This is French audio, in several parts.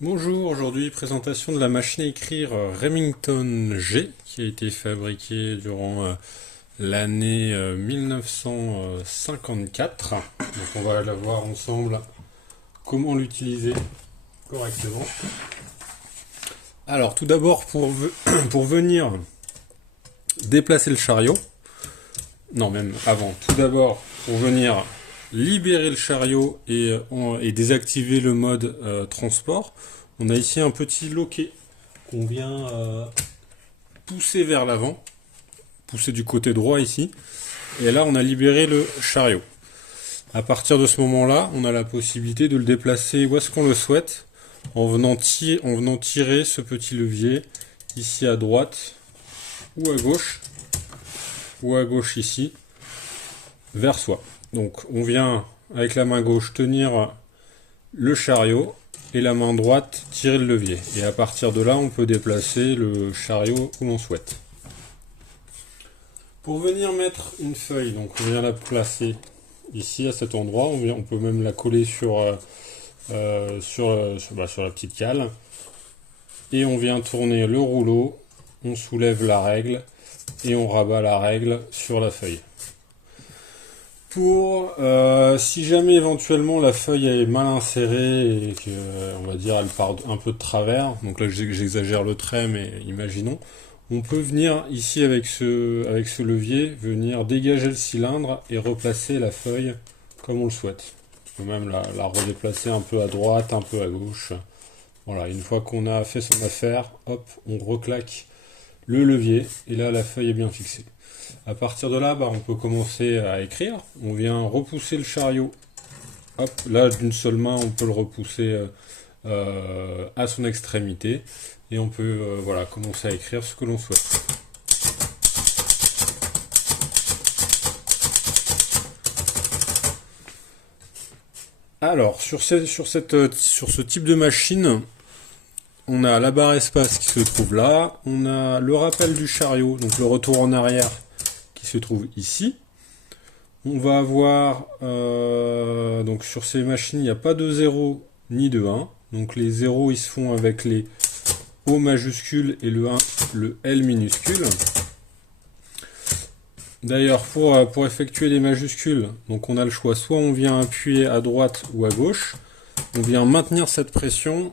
Bonjour, aujourd'hui présentation de la machine à écrire Remington G qui a été fabriquée durant l'année 1954. Donc on va la voir ensemble comment l'utiliser correctement. Alors tout d'abord pour venir déplacer le chariot, non même avant, tout d'abord pour venir libérer le chariot et désactiver le mode transport, on a ici un petit loquet qu'on vient pousser vers l'avant, pousser du côté droit ici, et là on a libéré le chariot. À partir de ce moment-là, on a la possibilité de le déplacer où est-ce qu'on le souhaite, en venant tirer ce petit levier ici à droite ou à gauche ici, vers soi. Donc on vient avec la main gauche tenir le chariot et la main droite tirer le levier. Et à partir de là, on peut déplacer le chariot où l'on souhaite. Pour venir mettre une feuille, donc on vient la placer ici à cet endroit. On peut même la coller sur la petite cale. Et on vient tourner le rouleau, on soulève la règle et on rabat la règle sur la feuille. Si jamais éventuellement la feuille est mal insérée et que on va dire elle part un peu de travers, donc là j'exagère le trait, mais imaginons, on peut venir ici avec ce levier, venir dégager le cylindre et replacer la feuille comme on le souhaite. On peut même la redéplacer un peu à droite, un peu à gauche. Voilà, une fois qu'on a fait son affaire, hop, on reclaque le levier et là la feuille est bien fixée. À partir de là, on peut commencer à écrire. On vient repousser le chariot. Hop, là d'une seule main, on peut le repousser à son extrémité et on peut commencer à écrire ce que l'on souhaite. Alors, sur ce type de machine, on a la barre espace qui se trouve là, on a le rappel du chariot, donc le retour en arrière qui se trouve ici. On va avoir, donc sur ces machines, il n'y a pas de 0 ni de 1. Donc les 0 ils se font avec les O majuscules et le 1, le L minuscule. D'ailleurs, pour effectuer les majuscules, donc on a le choix, soit on vient appuyer à droite ou à gauche, on vient maintenir cette pression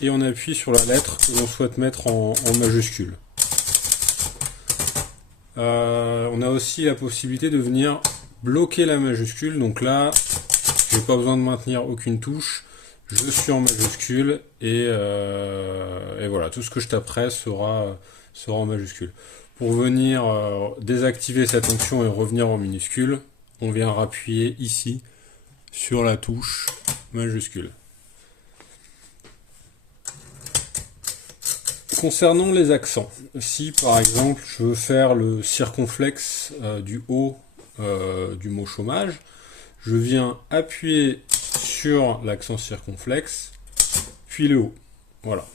et on appuie sur la lettre que l'on souhaite mettre en majuscule. On a aussi la possibilité de venir bloquer la majuscule, donc là j'ai pas besoin de maintenir aucune touche, je suis en majuscule et voilà, tout ce que je taperai sera en majuscule. Pour venir désactiver cette fonction et revenir en minuscule, on vient appuyer ici sur la touche majuscule. Concernant les accents, si par exemple je veux faire le circonflexe du haut du mot chômage, je viens appuyer sur l'accent circonflexe, puis le haut. Voilà.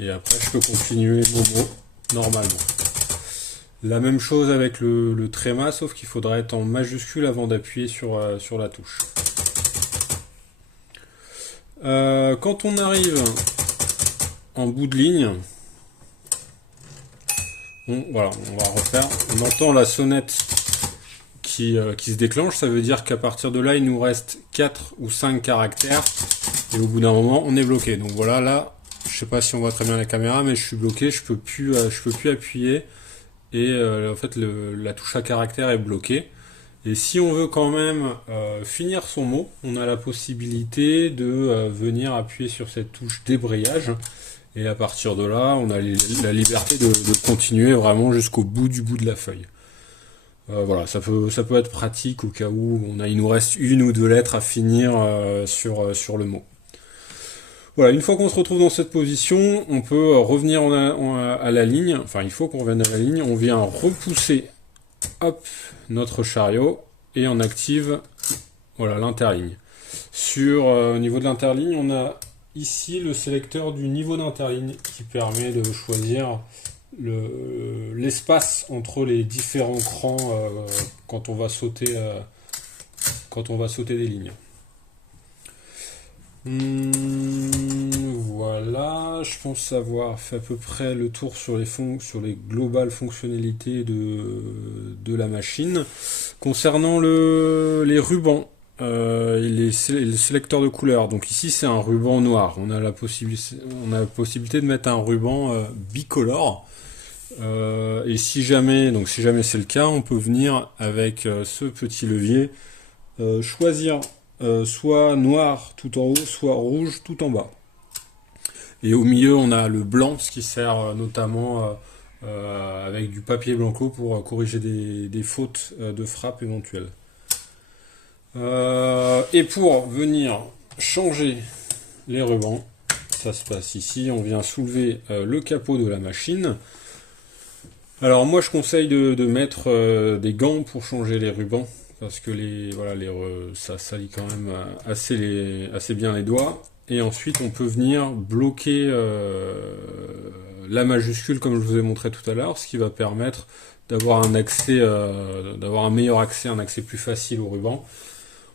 Et après je peux continuer mon mot normalement. La même chose avec le tréma, sauf qu'il faudra être en majuscule avant d'appuyer sur la touche. Quand on arrive en bout de ligne, on va refaire. On entend la sonnette qui se déclenche, ça veut dire qu'à partir de là, il nous reste 4 ou 5 caractères, et au bout d'un moment, on est bloqué. Donc voilà, là, je sais pas si on voit très bien la caméra, mais je suis bloqué, je peux plus appuyer, et en fait, la touche à caractère est bloquée. Et si on veut quand même finir son mot, on a la possibilité de venir appuyer sur cette touche débrayage. Et à partir de là, on a la liberté de continuer vraiment jusqu'au bout de la feuille. Voilà, ça peut être pratique au cas où il nous reste une ou deux lettres à finir sur le mot. Voilà, une fois qu'on se retrouve dans cette position, on peut revenir à la ligne. Enfin, il faut qu'on revienne à la ligne. On vient repousser, hop, notre chariot et on active, voilà, l'interligne. Au niveau de l'interligne, on a ici le sélecteur du niveau d'interligne qui permet de choisir l'espace entre les différents crans quand on va sauter des lignes. Voilà. je pense avoir fait à peu près le tour sur les globales fonctionnalités de la machine. Concernant les rubans et le sélecteur de couleurs, donc ici c'est un ruban noir. On a la possibilité de mettre un ruban bicolore. Et si jamais c'est le cas, on peut venir avec ce petit levier choisir soit noir tout en haut, soit rouge tout en bas. Et au milieu, on a le blanc, ce qui sert notamment avec du papier blanco pour corriger des fautes de frappe éventuelles. Et pour venir changer les rubans, ça se passe ici, on vient soulever le capot de la machine. Alors moi je conseille de mettre des gants pour changer les rubans, parce que ça salit quand même assez bien les doigts. Et ensuite on peut venir bloquer la majuscule comme je vous ai montré tout à l'heure, ce qui va permettre d'avoir un accès, d'avoir un meilleur accès, un accès plus facile au ruban.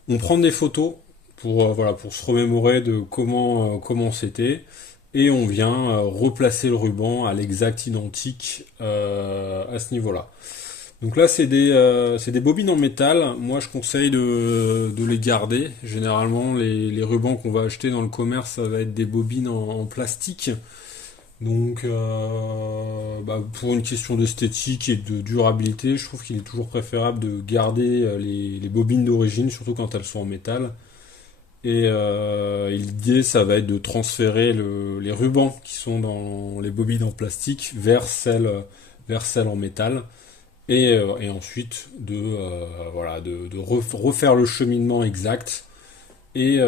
On prend des photos pour se remémorer de comment c'était. Et on vient replacer le ruban à l'exact identique à ce niveau-là. Donc là, c'est des bobines en métal. Moi, je conseille de les garder. Généralement, les rubans qu'on va acheter dans le commerce, ça va être des bobines en plastique. Donc, pour une question d'esthétique et de durabilité, je trouve qu'il est toujours préférable de garder les bobines d'origine, surtout quand elles sont en métal. Et l'idée, ça va être de transférer les rubans qui sont dans les bobines en plastique vers celles en métal. Et ensuite de refaire le cheminement exact et de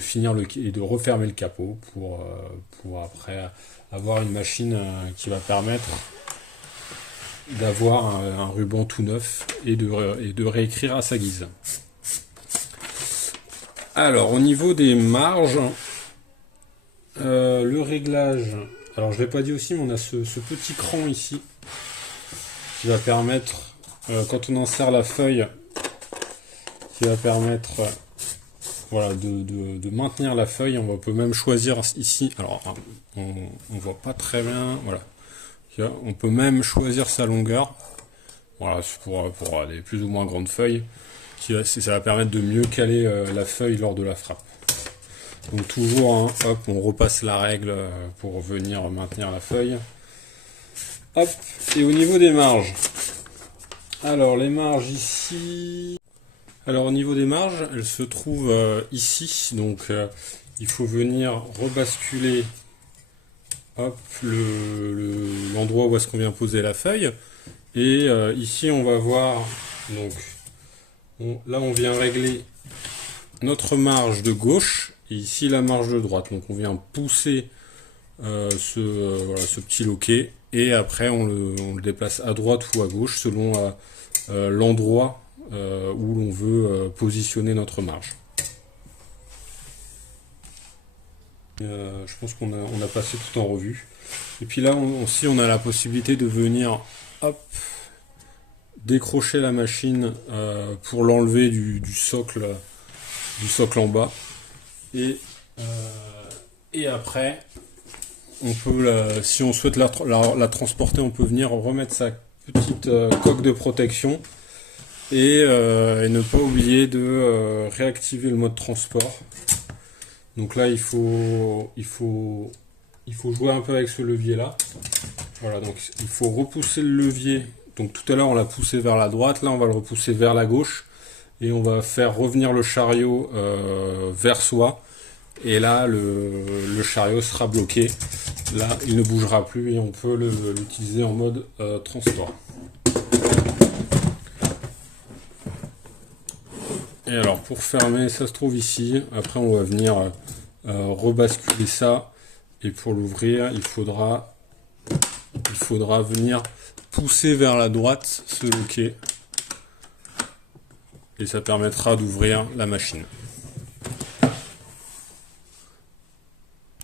finir et de refermer le capot pour après avoir une machine qui va permettre d'avoir un ruban tout neuf et de réécrire à sa guise. Alors au niveau des marges, le réglage, alors je l'ai pas dit aussi, mais on a ce petit cran ici qui va permettre, quand on insère la feuille, qui va permettre de maintenir la feuille. On peut même choisir ici, alors on voit pas très bien, voilà. On peut même choisir sa longueur, voilà, pour des plus ou moins grandes feuilles, ça va permettre de mieux caler la feuille lors de la frappe. Donc toujours, hein, hop, on repasse la règle pour venir maintenir la feuille. Hop, et au niveau des marges, alors les marges ici, alors au niveau des marges, elles se trouvent ici, donc il faut venir rebasculer. Hop, l'endroit où est-ce qu'on vient poser la feuille. Et ici, on va voir, donc, là, on vient régler notre marge de gauche, et ici, la marge de droite. Donc, on vient pousser ce petit loquet, et après, on le déplace à droite ou à gauche, selon l'endroit où l'on veut positionner notre marge. Je pense qu'on a passé tout en revue. Et puis là aussi on a la possibilité de venir décrocher la machine pour l'enlever du socle en bas. Et après on peut si on souhaite la transporter, on peut venir remettre sa petite coque de protection et ne pas oublier de réactiver le mode transport. Donc là, il faut jouer un peu avec ce levier-là. Voilà, donc il faut repousser le levier. Donc tout à l'heure, on l'a poussé vers la droite. Là, on va le repousser vers la gauche. Et on va faire revenir le chariot vers soi. Et là, le chariot sera bloqué. Là, il ne bougera plus et on peut l'utiliser en mode transport. Et alors pour fermer, ça se trouve ici. Après on va venir rebasculer ça. Et pour l'ouvrir, il faudra venir pousser vers la droite ce loquet. Et ça permettra d'ouvrir la machine.